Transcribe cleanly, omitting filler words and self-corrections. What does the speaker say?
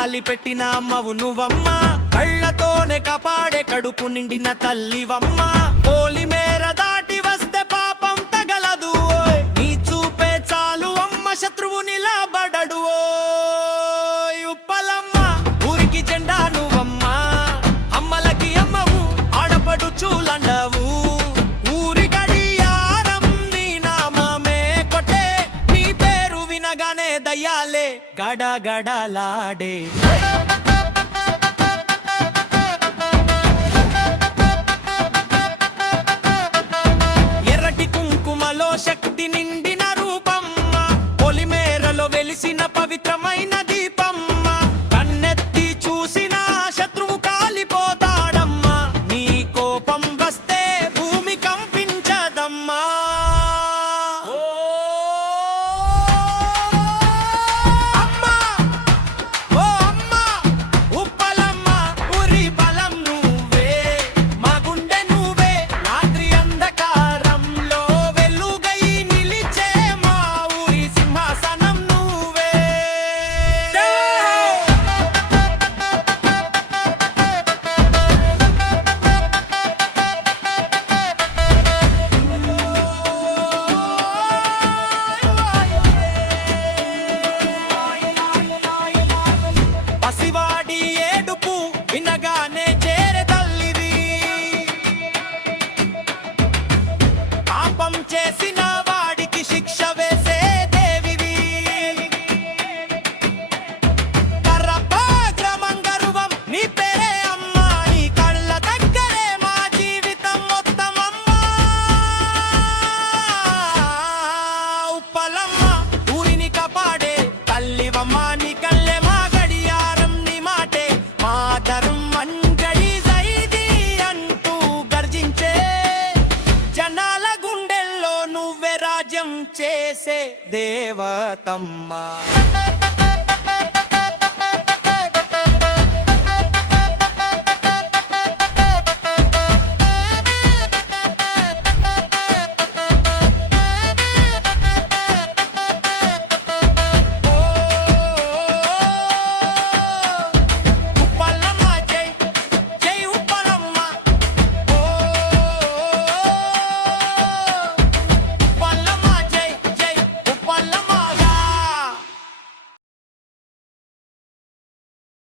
గాలి పెట్టిన అమ్మవు నువ్వమ్మా, కళ్ళతోనే కాపాడే కడుపు నిండిన తల్లివమ్మా. పోలి మేర దాటి వస్తే పాపం తగలదు, నీ చూపే చాలు అమ్మ శత్రువు నిలబడడు. ఉప్పలమ్మ ఊరికి జెండా నువ్వమ్మా, అమ్మలకి అమ్మవు ఆడపడు చూలండవు. ఊరి గడియారం నీ నామమే కొట్టే, నీ పేరు వినగానే దయ్యాలే గడగడలాడే. ఎర్రటి కుంకుమలో శక్తి నిండిన రూపమ్మ, పొలిమేరలో వెలిసిన పవిత్రమైన దీపమ్మ. కన్నెత్తి చూసిన శత్రువు కాలిపోతాడమ్మా, నీ కోపం వస్తే భూమి కంపించదమ్మా. పసివాడి ఏడుపు వినగానే చేరే తల్లివి, పాపం చేసిన వాడికి శిక్ష వేసే దేవివి. కర్రపాగ్రమం గర్వం నీ పేరే అమ్మా, నీ కళ్ళ దగ్గరే మా జీవితం మొత్తం అమ్మా. ఉప్పలమ్మ ఊరిని కాపాడే తల్లివమ్మా, నీ కళ్ళే మా గడియారం, నీ మాటే మా ధర్మంజలి జైది అంటూ గర్జించే. జనాల గుండెల్లో నువ్వే రాజ్యం చేసే దేవతమ్మ.